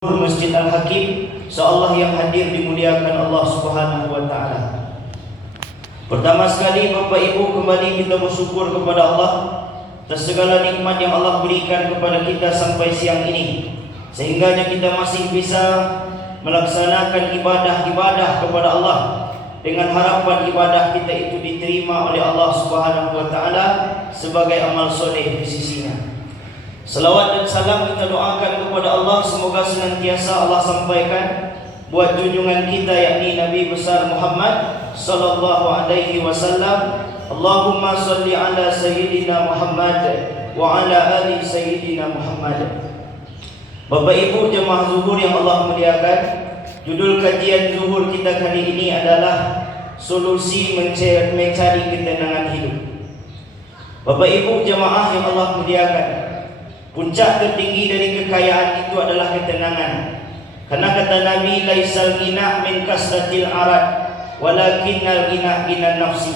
Masjid Al-Hakim, seolah yang hadir dimuliakan Allah Subhanahu wa taala. Pertama sekali Bapak Ibu, kembali kita bersyukur kepada Allah atas segala nikmat yang Allah berikan kepada kita sampai siang ini, sehingganya kita masih bisa melaksanakan ibadah-ibadah kepada Allah dengan harapan ibadah kita itu diterima oleh Allah Subhanahu wa taala sebagai amal soleh di sisinya. Salawat dan salam kita doakan kepada Allah, semoga senantiasa Allah sampaikan buat junjungan kita yakni Nabi besar Muhammad sallallahu alaihi wasallam. Allahumma salli ala sayyidina Muhammad wa ala ali sayyidina Muhammad. Bapak Ibu jemaah zuhur yang Allah muliakan, judul kajian zuhur kita kali ini adalah solusi mencari ketenangan hidup. Bapak Ibu jemaah yang Allah muliakan, puncak tertinggi dari kekayaan itu adalah ketenangan. Karena kata Nabi, laisal ghina min kasratil arad walakinnal ghina ghinan nafsi.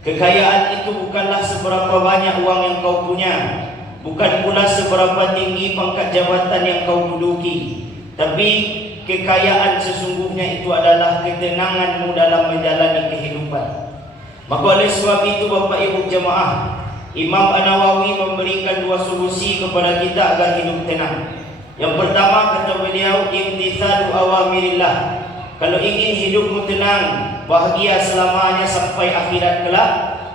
Kekayaan itu bukanlah seberapa banyak uang yang kau punya, bukan pula seberapa tinggi pangkat jabatan yang kau duduki, tapi kekayaan sesungguhnya itu adalah ketenanganmu dalam menjalani kehidupan. Maka oleh sebab itu Bapak Ibu jemaah, Imam An-Nawawi memberikan dua solusi kepada kita agar hidup tenang. Yang pertama, kata beliau, imtithalu awamirillah. Kalau ingin hidupmu tenang, bahagia selamanya sampai akhirat kelak,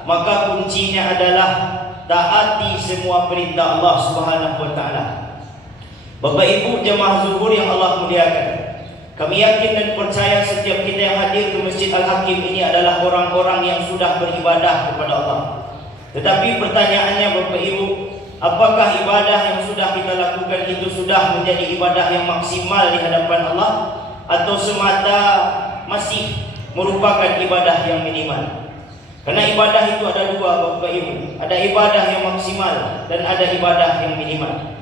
maka kuncinya adalah taati semua perintah Allah Subhanahu wa taala. Bapak Ibu jemaah zuhur yang Allah muliakan, kami yakin dan percaya setiap kita yang hadir ke Masjid Al-Hakim ini adalah orang-orang yang sudah beribadah kepada Allah. Tetapi pertanyaannya Bapak Ibu, apakah ibadah yang sudah kita lakukan itu sudah menjadi ibadah yang maksimal di hadapan Allah, atau semata masih merupakan ibadah yang minimal? Karena ibadah itu ada dua Bapak Ibu, ada ibadah yang maksimal dan ada ibadah yang minimal.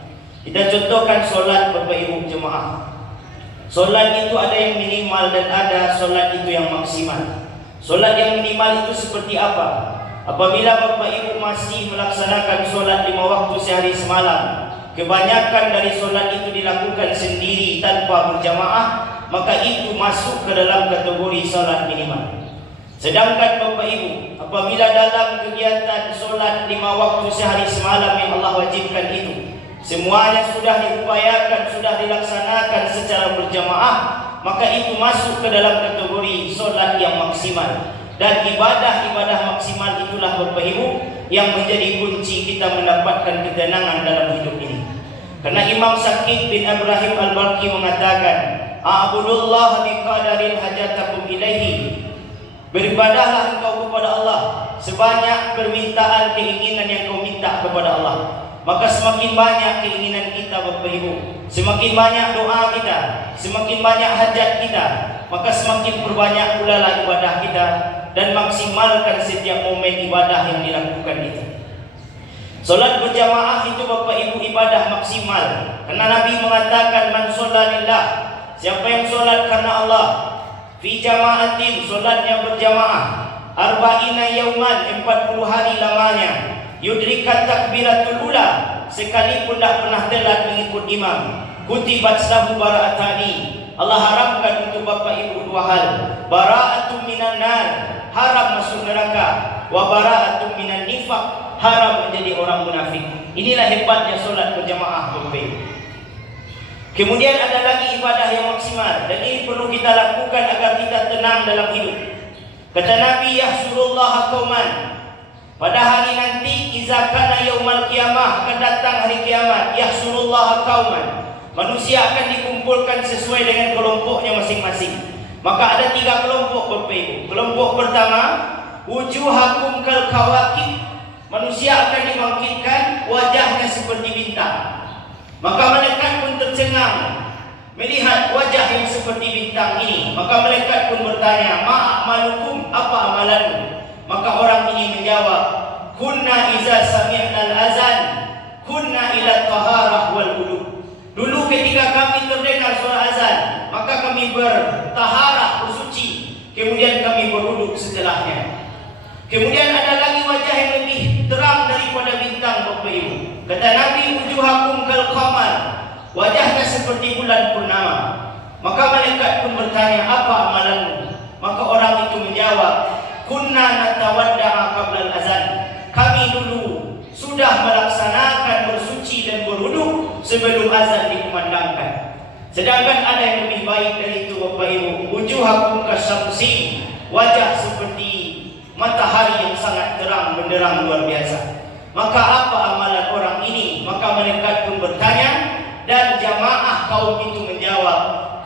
Kita contohkan solat Bapak Ibu jemaah. Solat itu ada yang minimal dan ada solat itu yang maksimal. Solat yang minimal itu seperti apa? Apabila Bapak Ibu masih melaksanakan solat 5 waktu sehari semalam, kebanyakan dari solat itu dilakukan sendiri tanpa berjamaah, maka itu masuk ke dalam kategori solat minimal. Sedangkan Bapak Ibu, apabila dalam kegiatan solat 5 waktu sehari semalam yang Allah wajibkan itu, semuanya sudah diupayakan, sudah dilaksanakan secara berjamaah, maka itu masuk ke dalam kategori solat yang maksimal. Dan ibadah-ibadah maksimal itulah Bapak Ibu yang menjadi kunci kita mendapatkan ketenangan dalam hidup ini. Karena Imam Syakib bin Ibrahim Al-Balqi mengatakan, a'budullah biqadaril hajatakum ilaihi. Beribadahlah engkau kepada Allah sebanyak permintaan keinginan yang kau minta kepada Allah. Maka semakin banyak keinginan kita Bapak Ibu, semakin banyak doa kita, semakin banyak hajat kita, maka semakin berbanyak pula lah ibadah kita, dan maksimalkan setiap momen ibadah yang dilakukan itu. Solat berjamaah itu Bapak Ibu ibadah maksimal. Karena Nabi mengatakan, man sholalillah, siapa yang solat karena Allah, fi jama'atin, solatnya berjamaah, arba'ina yauman, 40 hari lamanya, yudrikat takbiratul ula, sekalipun tak pernah telat mengikut imam, kutibat lahu bara'atani, Allah haramkan untuk Bapak Ibu dua hal, bara'atun minan nar, haram masuk neraka, wa bara'atun minan nifaq, haram menjadi orang munafik. Inilah hebatnya solat berjamaah Bapak Ibu. Kemudian ada lagi ibadah yang maksimal, dan ini perlu kita lakukan agar kita tenang dalam hidup. Kata Nabi, yahsyurullaha qauman, pada hari nanti, iza kana yaumal qiyamah, akan datang hari kiamat, yahsyurullaha qauman, manusia akan dikumpulkan sesuai dengan kelompoknya masing-masing. Maka ada 3 kelompok Bapak Ibu. Kelompok pertama, wujuhakum kal kawakib, manusia akan dibangkitkan wajahnya seperti bintang. Maka malaikat pun tercengang melihat wajah yang seperti bintang ini. Maka malaikat pun bertanya, ma'amalukum, apa amalanmu? Maka orang ini menjawab, kunna iza sami'nal azan, kunna ila taharah wal wudu. Dulu ketika kami terdengar suara azan, maka kami bertaharah, bersuci, kemudian kami berwudu setelahnya. Kemudian ada lagi wajah yang lebih terang daripada bintang Bapak Ibu. Kata Nabi, wujuhakum kal qamar, wajahnya seperti bulan purnama. Maka malaikat pun bertanya, apa amalanmu? Maka orang itu menjawab, kunna natawadda'a qabla al-azan. Kami dulu sudah melaksanakan bersuci dan berwudu sebelum azan dikumandangkan. Sedangkan ada yang lebih baik dari itu, Bapak Ibu. Wujuhakum kasyamsi, wajah seperti matahari yang sangat terang benderang luar biasa. Maka apa amalan orang ini? Maka malaikat pun bertanya, dan jamaah kaum itu menjawab,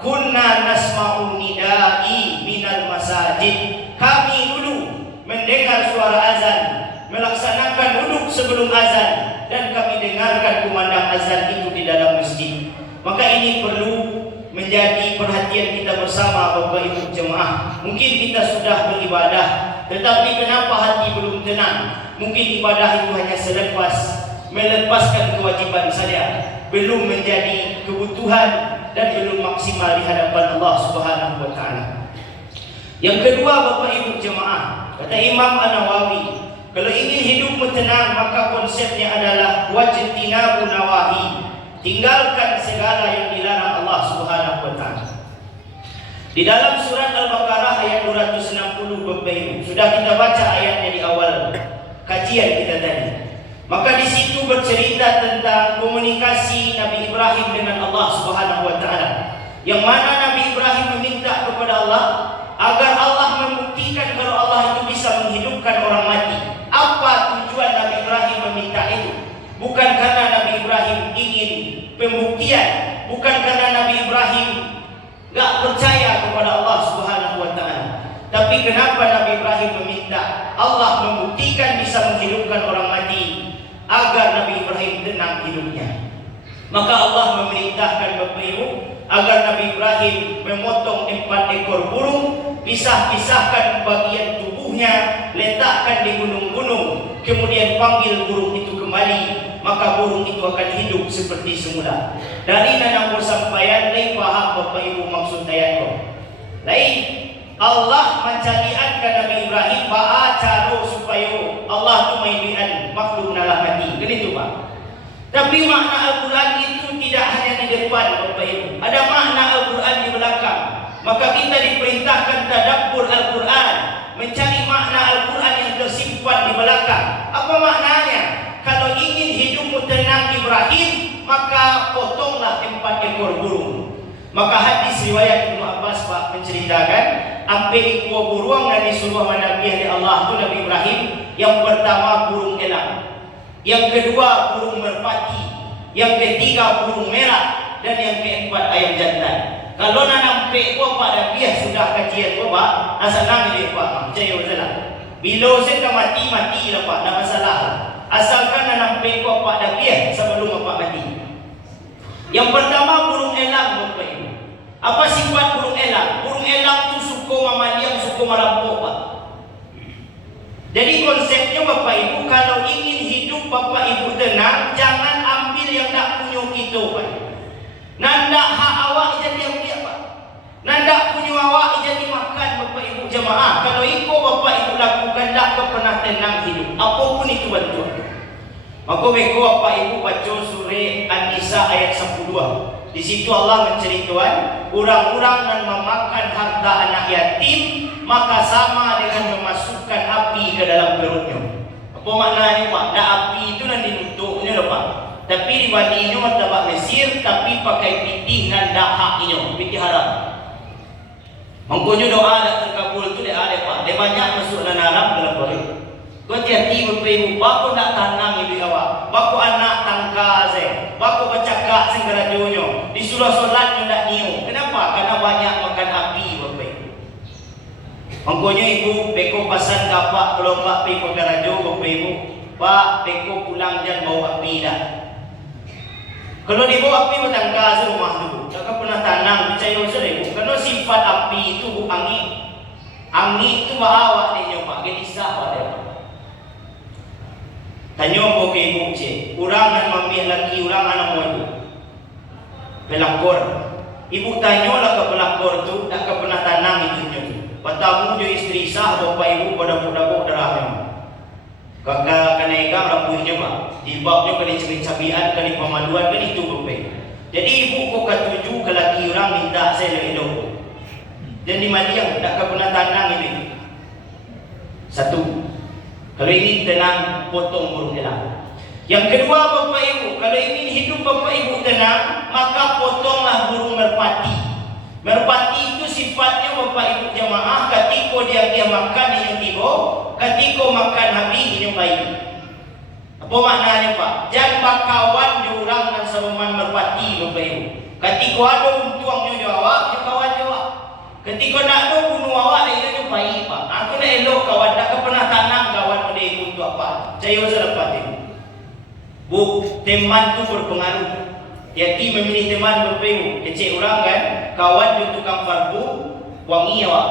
kunna nasma'u nidai minal masajid. Kami dulu mendengar suara azan, melaksanakan wuduk sebelum azan, dan kami dengarkan kumandang azan itu di dalam masjid. Maka ini perlu menjadi perhatian kita bersama, Bapak Ibu jemaah. Mungkin kita sudah beribadah, tetapi kenapa hati belum tenang? Mungkin ibadah itu hanya selepas melepaskan kewajiban saja, belum menjadi kebutuhan dan belum maksimal di hadapan Allah Subhanahu wa taala. Yang kedua, Bapak Ibu jemaah, kata Imam An-Nawawi, kalau ingin hidupmu tenang, maka konsepnya adalah wajtinabun nawahi. Tinggalkan segala yang dilarang Allah Subhanahu wa taala. Di dalam surat Al-Baqarah ayat 260, Bapak Ibu, sudah kita baca ayatnya di awal kajian kita tadi. Maka di situ bercerita tentang komunikasi Nabi Ibrahim dengan Allah Subhanahu wa taala. Yang mana Nabi Ibrahim meminta kepada Allah agar Allah membuktikan kalau Allah itu bisa menghidupkan orang mati. Apa tujuan Nabi Ibrahim meminta itu? Bukan karena Nabi Ibrahim ingin pembuktian, bukan karena Nabi Ibrahim gak percaya kepada Allah Subhanahu wa taala. Tapi kenapa Nabi Ibrahim meminta Allah membuktikan bisa menghidupkan orang mati agar Nabi Ibrahim tenang hidupnya? Maka Allah memerintahkan, Bapak Ibu, agar Nabi Ibrahim memotong 4 ekor burung, pisahkan bagian tubuhnya, letakkan di gunung-gunung, kemudian panggil burung itu kembali, maka burung itu akan hidup seperti semula. Dari nanang persampaian, lain faham Bapak Ibu maksud ayat itu. Lain Allah mencarikan Nabi Ibrahim ba'acaro supaya Allah itu mainan makhluk nalah mati. Kan itu Pak. Tapi makna Al-Quran itu tidak hanya di depan, Bapak Ibu. Ada makna Al-Quran di belakang. Maka kita diperintahkan tadabbur Al-Quran, mencari makna Al-Quran yang tersimpan di belakang. Apa maknanya? Kalau ingin hidupmu tenang Ibrahim, maka potonglah 4 ekor burung. Maka hadis riwayat Ibnu Abbas Pak menceritakan, ambil ikut burung yang disuruh Nabi dari Allah itu Nabi Ibrahim. Yang pertama burung elang, yang kedua burung merpati, yang ketiga burung merah, dan yang keempat ayam jantan. Kalau nak nampak Pak Nabi sudah kajian Pak, asal nang dia Pak, percaya salah. Bila saya mati lah Pak, tak masalah. Asalkan nak nampak Pak Nabi sebelum Pak mati. Yang pertama burung elang, Bapak Ibu. Apa sifat burung elang? Burung elang tu suka mamalia, suka merampok Pak. Jadi konsepnya Bapak Ibu, kalau ingin hidup Bapak Ibu tenang, jangan ambil yang tak punya kita Pak. Nanda hak awak jadi ambil Pak. Nanda punya awak jadi makan Bapak Ibu jemaah. Kalau ikut Bapak Ibu lakukan, tak pernah tenang hidup. Apapun itu bantuan. Maka beko Bapak Ibu baca surah An-Nisa ayat 12. Di situ Allah menceritakan orang-orang yang memakan harta anak yatim, maka sama dengan memasukkan api ke dalam perutnya. Apa maknanya Pak? Dah api itu nanti nutupnya Pak. Tapi dibandingnya martabak Mesir, tapi pakai pitih dan dahaknya, pitih haram. Mangkonya doa dah terkabul tu dia ada Pak. Dia banyak masuk dalam haram dalam perut. Kau hati-hati Bapak Ibu, bako nak tanang ibu awak, bako anak tangka saya, bako bercakap senggeradionya, disuruh solatnya nak niu. Kenapa? Karena banyak makan api Bapak Ibu. Mangkonya ibu, beko pasan kapak kalau Pak pergi ke radio Bapak Ibu, Pak beko pulang jangan bawa api dah. Kalau dibawa api bertangga serumah dulu, tak pernah tanang, percaya saya Ibu. Karena sifat api itu angin, angin itu bawa dia Pak, gelisah Pak dia. Tanya apa ke ibu cik, orang yang memilih laki, orang anak muda pelakor. Ibu tanyalah ke pelakor tu, tak pernah tanam itu tu. Patamu dia isteri sah, Bapak Ibu pada budak-budak darahnya. Kakak kena ikan rambutnya Pak, jilbabnya kena cari-cabian, kena pemaduan, kan itu Bapak Ibu. Jadi ibu ko katuju ke laki orang minta saya nak hidup. Dan di Madiang tak pernah tanang ini. Satu, kalau ingin tenang, potong burung elang. Yang kedua, Bapak Ibu, kalau ingin hidup Bapak Ibu tenang, maka potonglah burung merpati. Merpati itu sifatnya Bapak Ibu jamaah, ketika dia makan inyong tigo, ketika makan habis inyong baik. Apa maknanya Pak? Jangan bakawan diurang dan saluman merpati Bapak Ibu. Ketika ada untuangnya jawab, dia kawan jawab. Ketika nak ada bunuh awak, dia itu baik Pak. Aku nak elok kawan, tak pernah tanam kawan pada untuk apa. Saya selepas itu. Teman tu berpengaruh. Hati memilih teman Bapak Ibu. Kecil orang kan, kawan dia tukang farbu, wangi awak.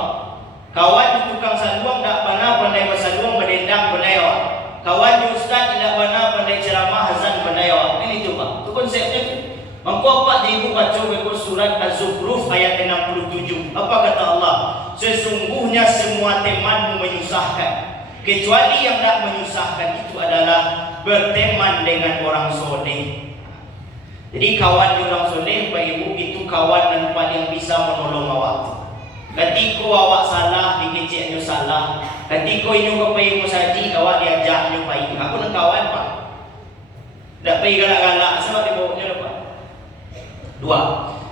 Kawan dia tukang saluang, tak pernah pandai bersaluang, berdendang pandai awak. Kawan dia ustaz, tidak pernah pandai ceramah, hazan pandai awak. Ini tu Pak. Itu konsepnya tu. Maka Pak Ibu baca buku surat Az-Zukhruf ayat 67. Apa kata Allah? Sesungguhnya semua temanmu menyusahkan, kecuali yang tak menyusahkan itu adalah berteman dengan orang soleh. Jadi kawan orang soleh Pak Ibu itu kawan dan paling bisa menolong awak. Ketika awak salah, dikeceknya salah. Ketika inyo Bapak Ibu saji, awak diajaknya baik. Aku nak kawan Pak. Tak pergi galak-galak sebab dia bawa dia Pak. Dua.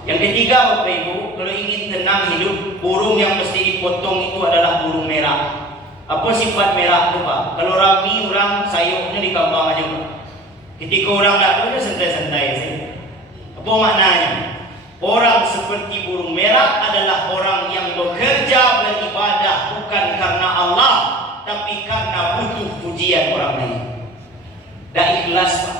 Yang ketiga Bapak Ibu, kalau ingin tenang hidup, burung yang mesti dipotong itu adalah burung merah. Apa sifat merah itu Pak? Kalau rami orang sayupnya di kambang aja Pak. Ketika orang tak ada, dia santai-santai saja. Apa maknanya? Orang seperti burung merah adalah orang yang bekerja beribadah bukan karena Allah, tapi karena butuh pujian orang lain. Tak ikhlas Pak.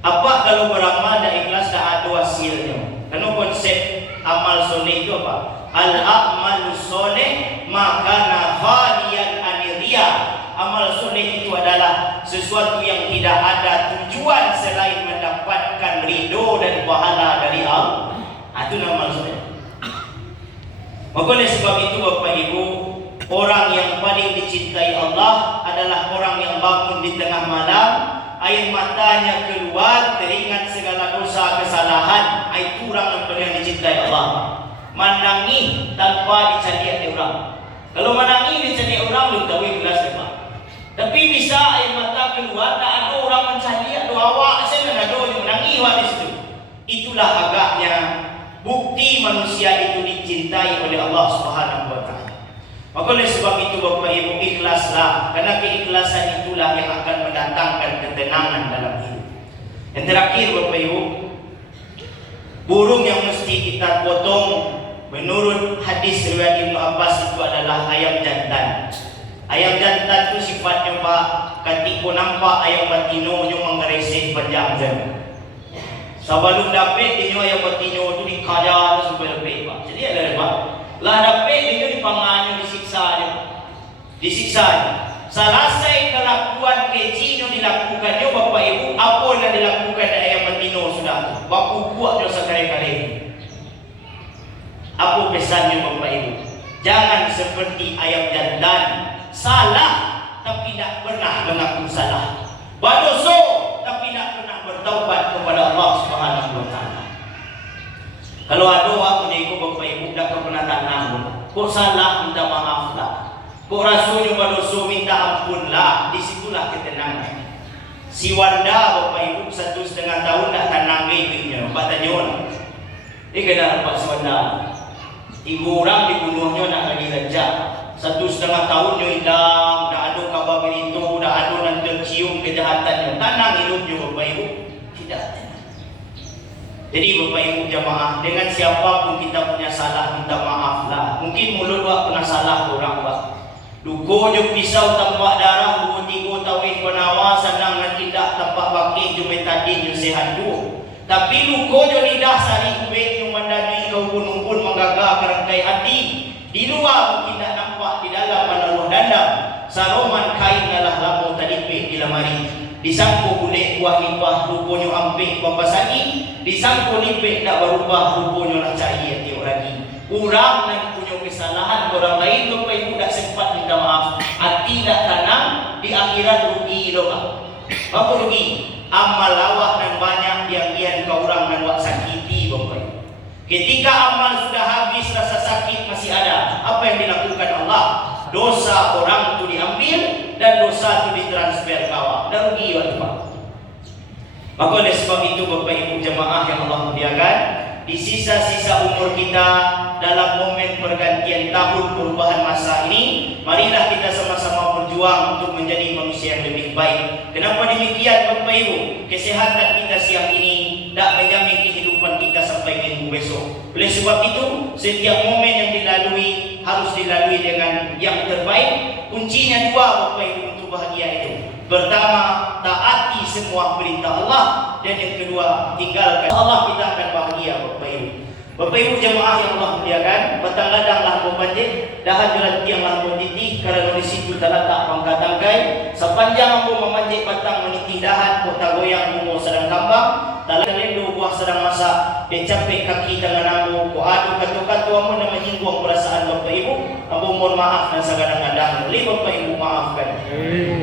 Apa kalau beramal tak ikhlas, tak ada hasilnya? Karena konsep amal soleh itu apa? Al-a'malu soleh maka khaliyan aniriya. Amal soleh itu adalah sesuatu yang tidak ada tujuan selain mendapatkan ridho dan pahala dari Allah. Itu nama amal soleh. Maka oleh sebab itu Bapak Ibu, orang yang paling dicintai Allah adalah orang yang bangun di tengah malam, air matanya keluar, teringat segala dosa kesalahan. Itu orang yang paling dicintai Allah. Menangis tanpa dicari orang. Kalau menangis dicari orang, belum tahu ikhlas Pak. Tapi bisa air mata keluar, tak ada orang mencari, ada awak saya ada yang menangis awak di situ. Itulah agaknya bukti manusia itu dicintai oleh Allah Subhanahu wa taala. Maka oleh sebab itu Bapak Ibu, ikhlaslah, karena keikhlasan itulah yang akan mendatangkan ketenangan dalam hidup. Yang terakhir Bapak Ibu, burung yang mesti kita potong menurut hadis riwayat Ibnu Abbas itu adalah ayam jantan. Ayam jantan itu sifatnya Pak, ketika nampak ayam batino nyo menggeresek panjang jam. Sebelum dapat dia ayam batino itu dikajar sampai lebih Pak. Jadi ada Pak. Lah dapat dia dipangannya, disiksa dia. Disiksa dia. Selesai kelakuan keji yang dilakukan dia Bapak Ibu, apa yang dilakukan ayam batino sudah baku kuat dia sekali-kali. Apa pesannya Bapak Ibu? Jangan seperti ayam jantan, salah tapi tidak pernah mengaku salah, berdosa tapi tidak pernah bertaubat kepada Allah Subhanahu wa taala. Kalau ada orang menego Bapak Ibu tak pernah tanam, kok salah minta maaf lah, kok rasanya berdosa minta ampun lah, disitulah ketenangan. Si Wanda Bapak Ibu 1,5 tahun tak tanam gigitnya, Bapak tanya lah, dia kena dapat si Wanda. 3 orang dibunuhnya nak lagi raja. 1,5 tahun dia hilang, dah ada kabar berita, dah ada nanti cium kejahatannya. Tanang hidupnya Bapak Ibu, tidak tenang. Jadi Bapak Ibu jamaah, dengan siapapun kita punya salah, minta maaf lah. Mungkin mulut wak pernah salah orang wak. Duko je pisau tampak darah, 2-3 tawih penawa, senang nak tindak tampak bakih je metadin je sehat tu. Tapi duko je lidah sari ubek yang mandani kau pun menggagal kerangkai hati. Di luar tidak nampak, di dalam adalah dandam. Saroman kain adalah lamu tadipik di lemari. Disangko kulit buah limpah, rupanya ampik papasani. Disangko lipik tak berubah, rupanya lah cahaya tiap lagi. Orang yang punya kesalahan orang lain, Bapak Ibu tak sempat minta maaf. Hati tak tanam, di akhirat rugi doa. Apa rugi? Amal awak dan banyak yang kau orang dan wak Ketika amal sudah habis, rasa sakit masih ada. Apa yang dilakukan Allah? Dosa orang itu diambil dan dosa itu ditransfer ke awak. Dan rugi waktu Pak. Maka oleh sebab itu Bapak Ibu jemaah yang Allah muliakan, di sisa-sisa umur kita dalam momen pergantian tahun perubahan masa ini, marilah kita sama-sama berjuang untuk menjadi manusia yang lebih baik. Kenapa demikian Bapak Ibu? Kesehatan kita siang ini tak menjamin kehidupan kita sampai minggu besok. Oleh sebab itu, setiap momen yang dilalui harus dilalui dengan yang terbaik. Kuncinya dua Bapak Ibu untuk bahagia itu. Pertama, taati semua perintah Allah, dan yang kedua, tinggalkan Allah, kita akan bahagia Bapak Ibu. Bapak Ibu jemaah yang Allah muliakan, batang ladanglah berbanjir, dahan jalan tianglah bertitih, kerana di situ terletak pangkat tangkai. Sepanjang ambo memanjik batang menitih dahan, kota goyang bungo sedang tambang, talang lendo buah sedang masak, dia capek kaki tangan ambo, ko adu katu-katu ambo na menyinggung perasaan Bapak Ibu. Ambo mohon maaf dan segadang-gadang, boleh Bapak Ibu maafkan.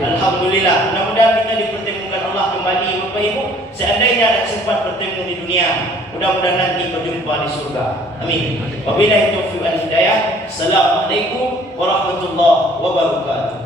Alhamdulillah, mudah-mudahan kita dipertemukan Allah kembali Bapak Ibu. Seandainya ada sempat bertemu di dunia, mudah-mudahan nanti berjumpa di surga. Amin. Wabillahi taufiq wal hidayah. Assalamualaikum warahmatullahi wabarakatuh.